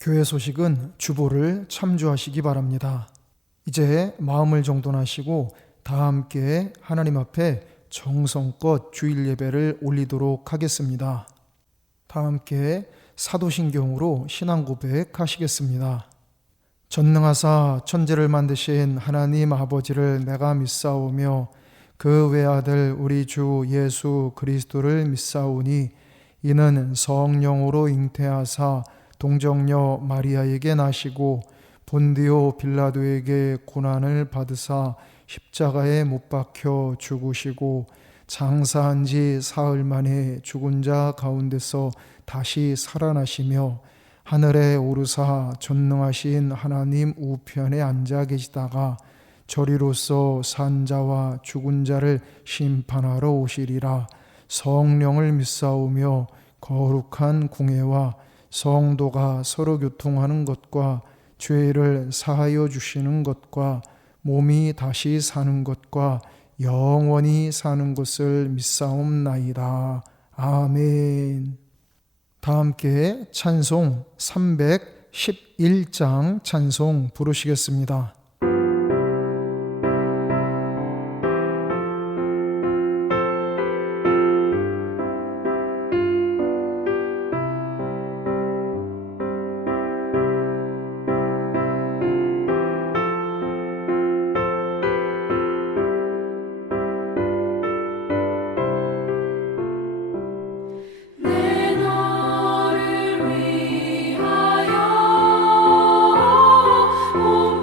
교회 소식은 주보를 참조하시기 바랍니다. 이제 마음을 정돈하시고 다 함께 하나님 앞에 정성껏 주일 예배를 올리도록 하겠습니다. 다 함께 사도신경으로 신앙 고백하시겠습니다. 전능하사 천지를 만드신 하나님 아버지를 내가 믿사오며 그 외아들 우리 주 예수 그리스도를 믿사오니 이는 성령으로 잉태하사 동정녀 마리아에게 나시고 본디오 빌라도에게 고난을 받으사 십자가에 못 박혀 죽으시고 장사한 지 사흘 만에 죽은 자 가운데서 다시 살아나시며 하늘에 오르사 전능하신 하나님 우편에 앉아 계시다가 저리로서 산 자와 죽은 자를 심판하러 오시리라. 성령을 믿사오며 거룩한 공예와 성도가 서로 교통하는 것과 죄를 사하여 주시는 것과 몸이 다시 사는 것과 영원히 사는 것을 믿사옵나이다. 아멘. 다 함께 찬송 311장 찬송 부르시겠습니다. 내 너를 위하여 온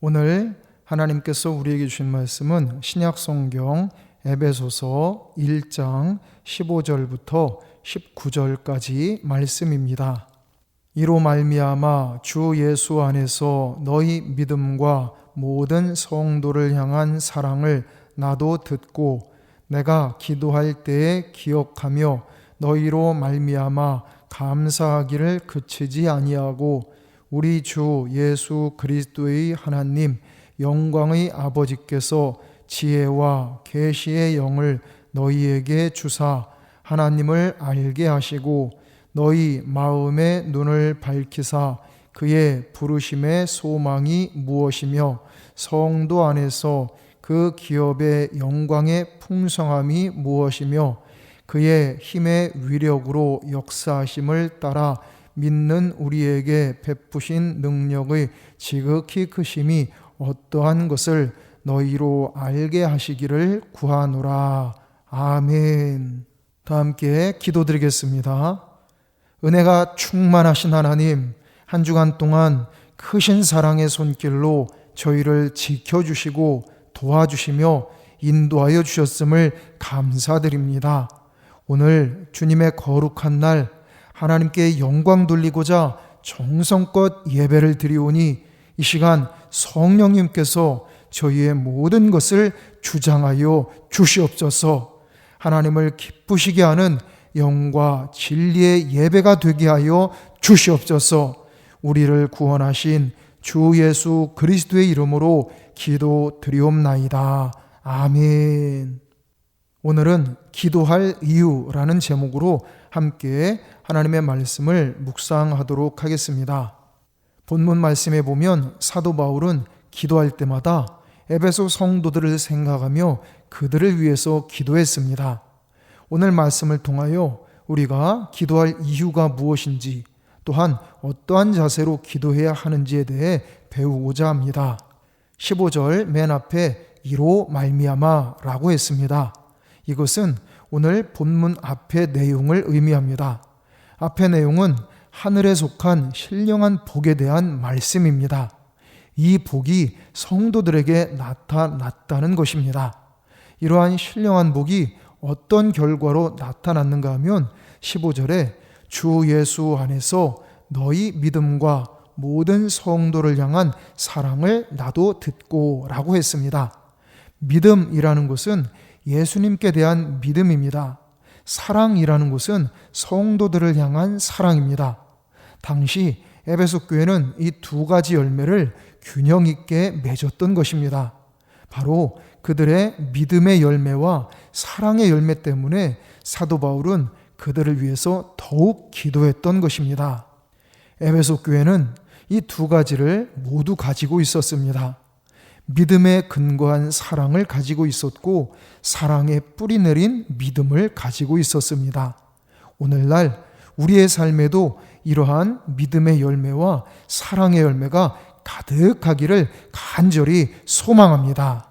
오늘 하나님께서 우리에게 주신 말씀은 신약성경 에베소서 1장 15절부터 19절까지 말씀입니다. 이로 말미암아 주 예수 안에서 너희 믿음과 모든 성도를 향한 사랑을 나도 듣고 내가 기도할 때에 기억하며 너희로 말미암아 감사하기를 그치지 아니하고 우리 주 예수 그리스도의 하나님 영광의 아버지께서 지혜와 계시의 영을 너희에게 주사 하나님을 알게 하시고 너희 마음의 눈을 밝히사 그의 부르심의 소망이 무엇이며 성도 안에서 그 기업의 영광의 풍성함이 무엇이며 그의 힘의 위력으로 역사하심을 따라 믿는 우리에게 베푸신 능력의 지극히 크심이 어떠한 것을 너희로 알게 하시기를 구하노라. 아멘. 다 함께 기도드리겠습니다. 은혜가 충만하신 하나님, 한 주간 동안 크신 사랑의 손길로 저희를 지켜주시고 도와주시며 인도하여 주셨음을 감사드립니다. 오늘 주님의 거룩한 날 하나님께 영광 돌리고자 정성껏 예배를 드리오니 이 시간 성령님께서 저희의 모든 것을 주장하여 주시옵소서. 하나님을 기쁘시게 하는 영과 진리의 예배가 되게 하여 주시옵소서. 우리를 구원하신 주 예수 그리스도의 이름으로 기도드리옵나이다. 아멘. 오늘은 기도할 이유라는 제목으로 함께 하나님의 말씀을 묵상하도록 하겠습니다. 본문 말씀에 보면 사도 바울은 기도할 때마다 에베소 성도들을 생각하며 그들을 위해서 기도했습니다. 오늘 말씀을 통하여 우리가 기도할 이유가 무엇인지 또한 어떠한 자세로 기도해야 하는지에 대해 배우고자 합니다. 15절 맨 앞에 이로 말미암아 라고 했습니다. 이것은 오늘 본문 앞의 내용을 의미합니다. 앞의 내용은 하늘에 속한 신령한 복에 대한 말씀입니다. 이 복이 성도들에게 나타났다는 것입니다. 이러한 신령한 복이 어떤 결과로 나타났는가 하면 15절에 주 예수 안에서 너희 믿음과 모든 성도를 향한 사랑을 나도 듣고 라고 했습니다. 믿음이라는 것은 예수님께 대한 믿음입니다. 사랑이라는 것은 성도들을 향한 사랑입니다. 당시 에베소 교회는 이 두 가지 열매를 균형 있게 맺었던 것입니다. 바로 그들의 믿음의 열매와 사랑의 열매 때문에 사도 바울은 그들을 위해서 더욱 기도했던 것입니다. 에베소 교회는 이 두 가지를 모두 가지고 있었습니다. 믿음에 근거한 사랑을 가지고 있었고 사랑에 뿌리 내린 믿음을 가지고 있었습니다. 오늘날 우리의 삶에도 이러한 믿음의 열매와 사랑의 열매가 가득하기를 간절히 소망합니다.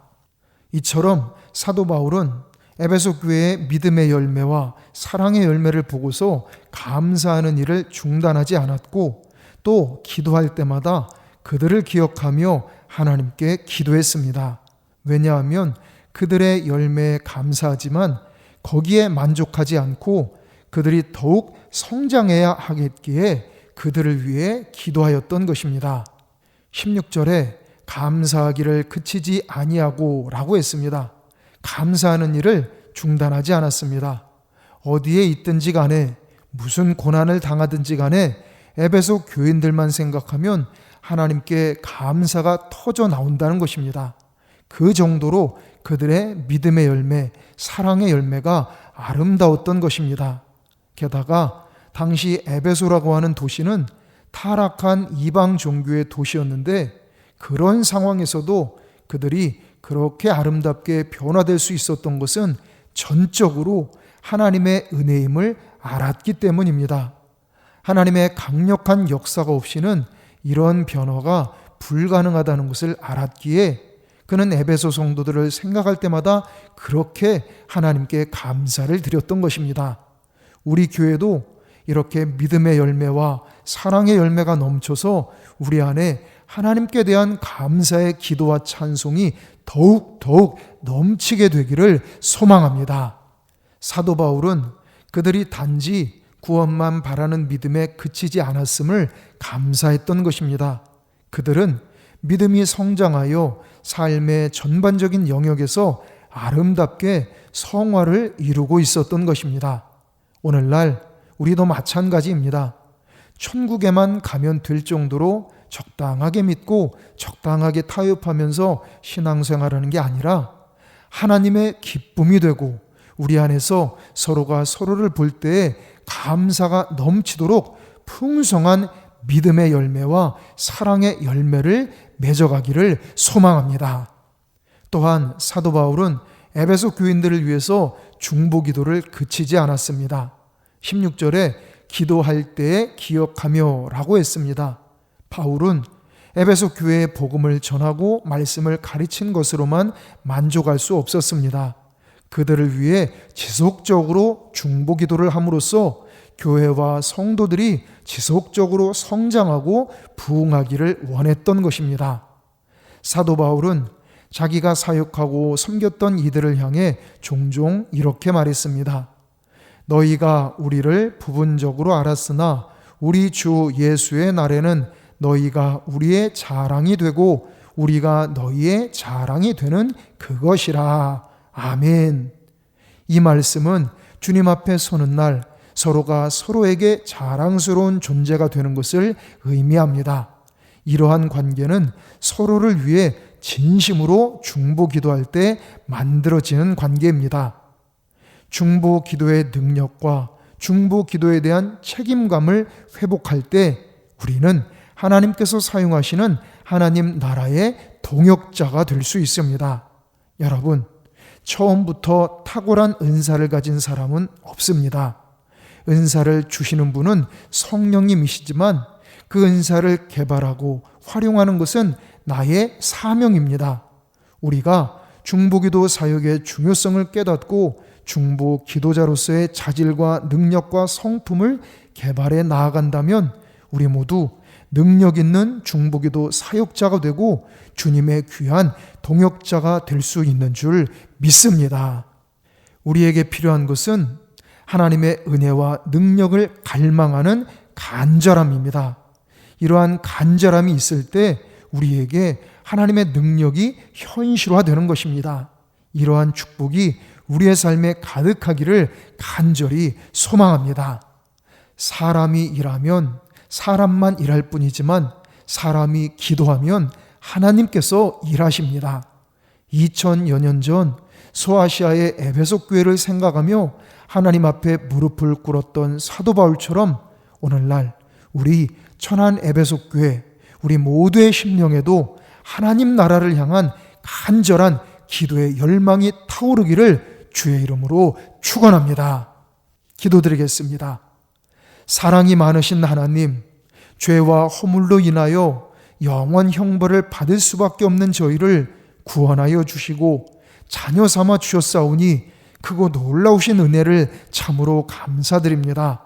이처럼 사도 바울은 에베소 교회의 믿음의 열매와 사랑의 열매를 보고서 감사하는 일을 중단하지 않았고 또 기도할 때마다 그들을 기억하며 하나님께 기도했습니다. 왜냐하면 그들의 열매에 감사하지만 거기에 만족하지 않고 그들이 더욱 성장해야 하겠기에 그들을 위해 기도하였던 것입니다. 16절에 감사하기를 그치지 아니하고 라고 했습니다. 감사하는 일을 중단하지 않았습니다. 어디에 있든지 간에 무슨 고난을 당하든지 간에 에베소 교인들만 생각하면 하나님께 감사가 터져 나온다는 것입니다. 그 정도로 그들의 믿음의 열매, 사랑의 열매가 아름다웠던 것입니다. 게다가 당시 에베소라고 하는 도시는 타락한 이방 종교의 도시였는데 그런 상황에서도 그들이 그렇게 아름답게 변화될 수 있었던 것은 전적으로 하나님의 은혜임을 알았기 때문입니다. 하나님의 강력한 역사가 없이는 이런 변화가 불가능하다는 것을 알았기에 그는 에베소 성도들을 생각할 때마다 그렇게 하나님께 감사를 드렸던 것입니다. 우리 교회도 이렇게 믿음의 열매와 사랑의 열매가 넘쳐서 우리 안에 하나님께 대한 감사의 기도와 찬송이 더욱 넘치게 되기를 소망합니다. 사도 바울은 그들이 단지 구원만 바라는 믿음에 그치지 않았음을 감사했던 것입니다. 그들은 믿음이 성장하여 삶의 전반적인 영역에서 아름답게 성화를 이루고 있었던 것입니다. 오늘날 우리도 마찬가지입니다. 천국에만 가면 될 정도로 적당하게 믿고 적당하게 타협하면서 신앙생활하는 게 아니라 하나님의 기쁨이 되고 우리 안에서 서로가 서로를 볼 때에 감사가 넘치도록 풍성한 믿음의 열매와 사랑의 열매를 맺어가기를 소망합니다. 또한 사도 바울은 에베소 교인들을 위해서 중보기도를 그치지 않았습니다. 16절에 기도할 때에 기억하며 라고 했습니다. 바울은 에베소 교회의 복음을 전하고 말씀을 가르친 것으로만 만족할 수 없었습니다. 그들을 위해 지속적으로 중보기도를 함으로써 교회와 성도들이 지속적으로 성장하고 부흥하기를 원했던 것입니다. 사도 바울은 자기가 사역하고 섬겼던 이들을 향해 종종 이렇게 말했습니다. 너희가 우리를 부분적으로 알았으나 우리 주 예수의 날에는 너희가 우리의 자랑이 되고 우리가 너희의 자랑이 되는 그것이라. 아멘. 이 말씀은 주님 앞에 서는 날 서로가 서로에게 자랑스러운 존재가 되는 것을 의미합니다. 이러한 관계는 서로를 위해 진심으로 중보 기도할 때 만들어지는 관계입니다. 중보 기도의 능력과 중보 기도에 대한 책임감을 회복할 때 우리는 하나님께서 사용하시는 하나님 나라의 동역자가 될 수 있습니다. 여러분, 처음부터 탁월한 은사를 가진 사람은 없습니다. 은사를 주시는 분은 성령님이시지만 그 은사를 개발하고 활용하는 것은 나의 사명입니다. 우리가 중보기도 사역의 중요성을 깨닫고 중보 기도자로서의 자질과 능력과 성품을 개발해 나아간다면 우리 모두 능력 있는 중보기도 사역자가 되고 주님의 귀한 동역자가 될 수 있는 줄 믿습니다. 우리에게 필요한 것은 하나님의 은혜와 능력을 갈망하는 간절함입니다. 이러한 간절함이 있을 때 우리에게 하나님의 능력이 현실화되는 것입니다. 이러한 축복이 우리의 삶에 가득하기를 간절히 소망합니다. 사람이 일하면 사람만 일할 뿐이지만 사람이 기도하면 하나님께서 일하십니다. 2000여 년 전 소아시아의 에베소 교회를 생각하며 하나님 앞에 무릎을 꿇었던 사도 바울처럼 오늘날 우리 천안 에베소 교회, 우리 모두의 심령에도 하나님 나라를 향한 간절한 기도의 열망이 타오르기를 주의 이름으로 축원합니다. 기도드리겠습니다. 사랑이 많으신 하나님, 죄와 허물로 인하여 영원 형벌을 받을 수밖에 없는 저희를 구원하여 주시고 자녀 삼아 주셨사오니 크고 놀라우신 은혜를 참으로 감사드립니다.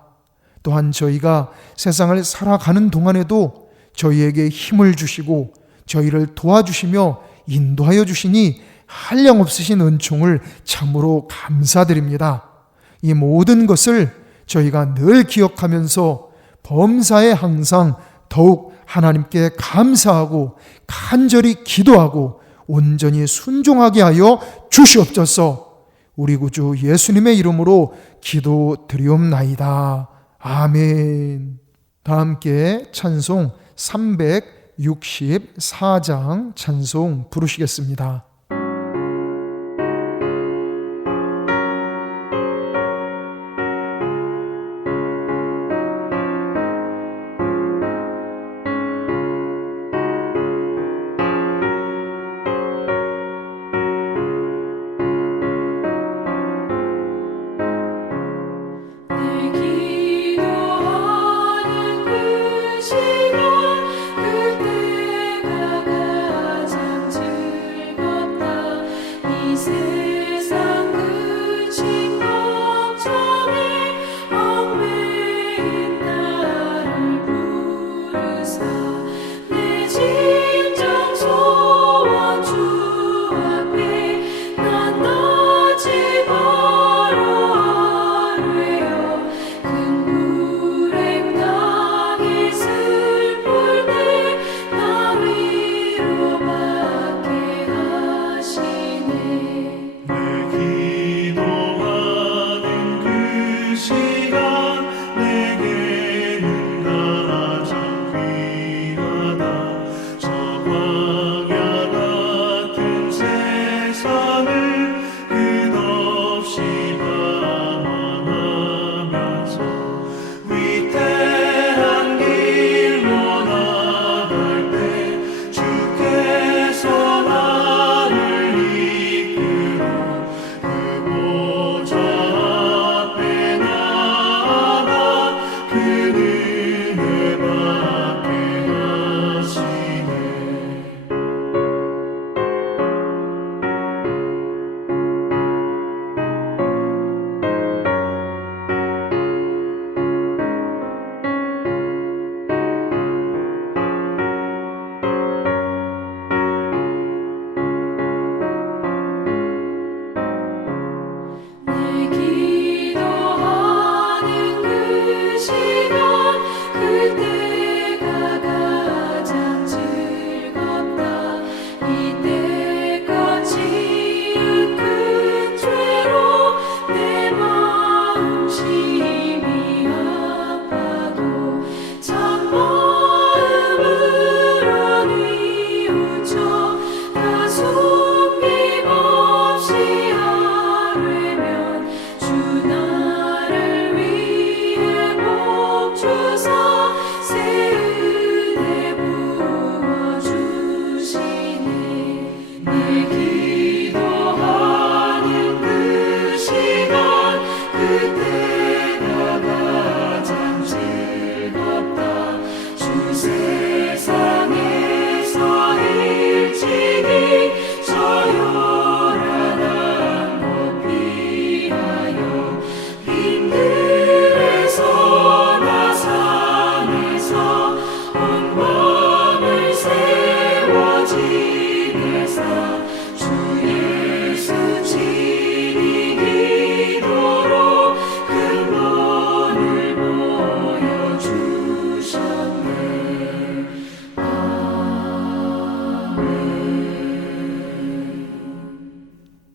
또한 저희가 세상을 살아가는 동안에도 저희에게 힘을 주시고 저희를 도와주시며 인도하여 주시니 한량없으신 은총을 참으로 감사드립니다. 이 모든 것을 저희가 늘 기억하면서 범사에 항상 더욱 하나님께 감사하고 간절히 기도하고 온전히 순종하게 하여 주시옵소서. 우리 구주 예수님의 이름으로 기도드리옵나이다. 아멘. 다 함께 찬송 364장 찬송 부르시겠습니다. 그때가 가장 즐겁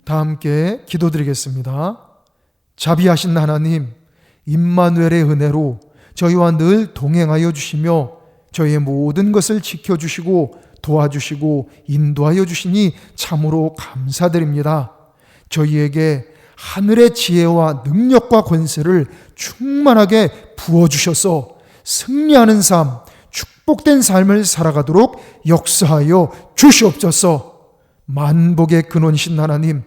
다 함께 기도드리겠습니다. 자비하신 하나님, 임마누엘의 은혜로 저희와 늘 동행하여 주시며 저희의 모든 것을 지켜주시고 도와주시고 인도하여 주시니 참으로 감사드립니다. 저희에게 하늘의 지혜와 능력과 권세를 충만하게 부어주셔서 승리하는 삶, 축복된 삶을 살아가도록 역사하여 주시옵소서. 만복의 근원이신 하나님,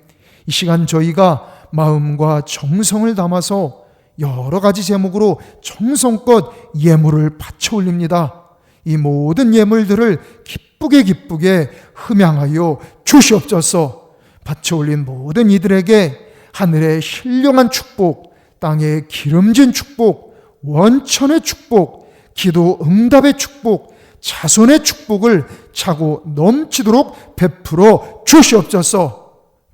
이 시간 저희가 마음과 정성을 담아서 여러 가지 제목으로 정성껏 예물을 바쳐 올립니다. 이 모든 예물들을 기쁘게 흠양하여 주시옵소서. 바쳐 올린 모든 이들에게 하늘의 신령한 축복, 땅의 기름진 축복, 원천의 축복, 기도 응답의 축복, 자손의 축복을 차고 넘치도록 베풀어 주시옵소서.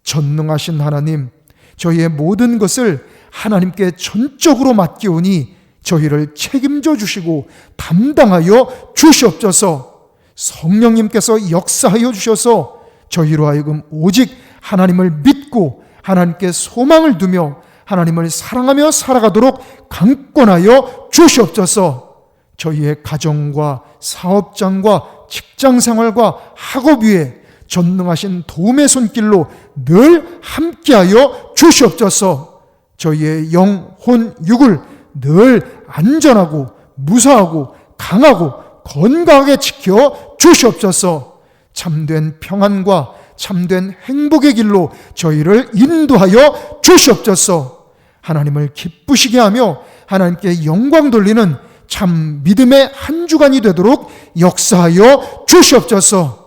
전능하신 하나님, 저희의 모든 것을 하나님께 전적으로 맡기오니 저희를 책임져 주시고 담당하여 주시옵소서. 성령님께서 역사하여 주셔서 저희로 하여금 오직 하나님을 믿고 하나님께 소망을 두며 하나님을 사랑하며 살아가도록 강권하여 주시옵소서. 저희의 가정과 사업장과 직장생활과 학업 위에 전능하신 도움의 손길로 늘 함께하여 주시옵소서. 저희의 영혼 육을 늘 안전하고 무사하고 강하고 건강하게 지켜 주시옵소서. 참된 평안과 참된 행복의 길로 저희를 인도하여 주시옵소서. 하나님을 기쁘시게 하며 하나님께 영광 돌리는 참 믿음의 한 주간이 되도록 역사하여 주시옵소서.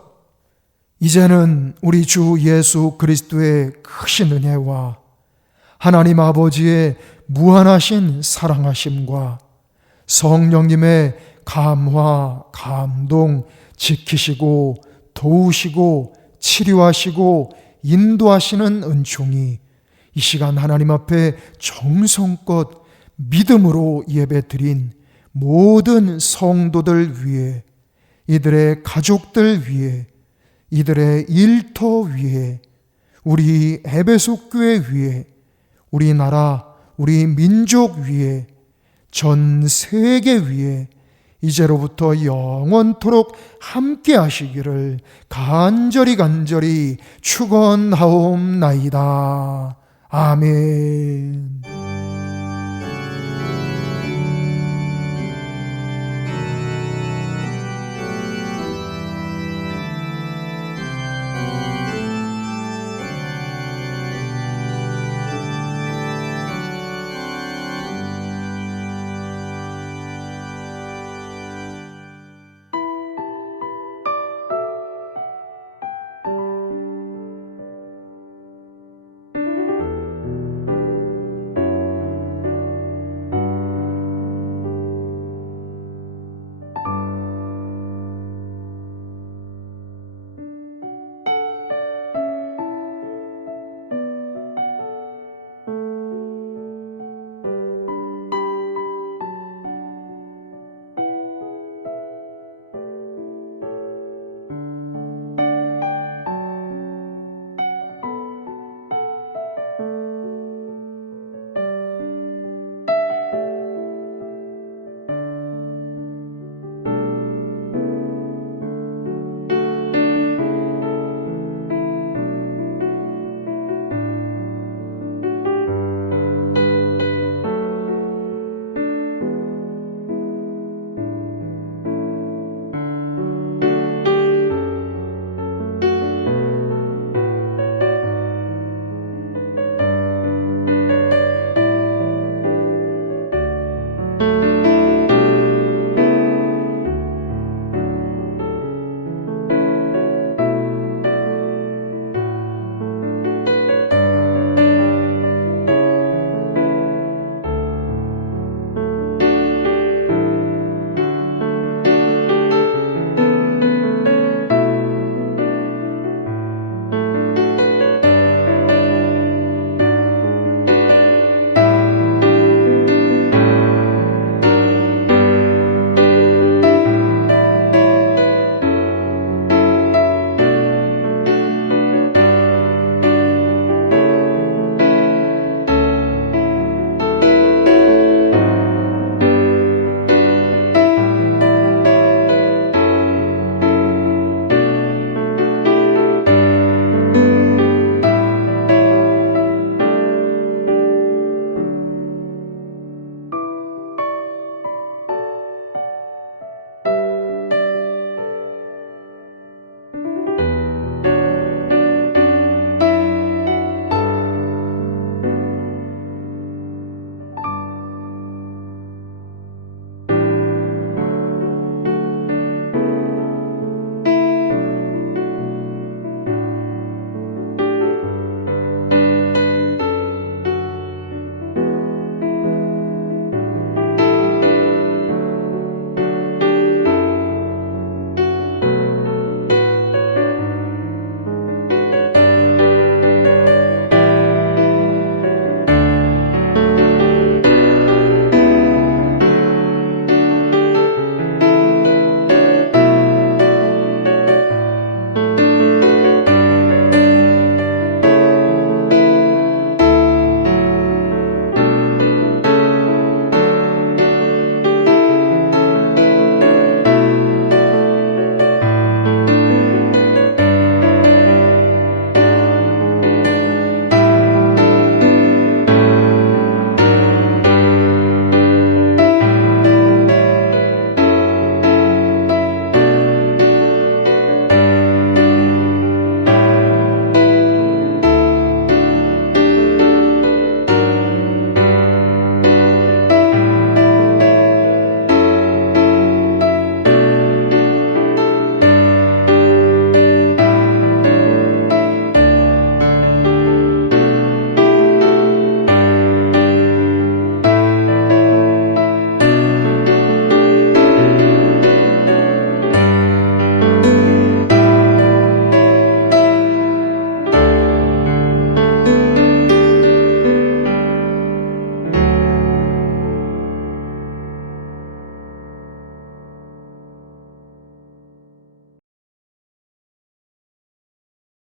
이제는 우리 주 예수 그리스도의 크신 은혜와 하나님 아버지의 무한하신 사랑하심과 성령님의 감화, 감동, 지키시고 도우시고 치료하시고 인도하시는 은총이 이 시간 하나님 앞에 정성껏 믿음으로 예배드린 모든 성도들 위에, 이들의 가족들 위에, 이들의 일터 위에, 우리 에베소 교회 위에, 우리나라, 우리 민족 위에, 전 세계 위에 이제로부터 영원토록 함께 하시기를 간절히 축원하옵나이다. 아멘.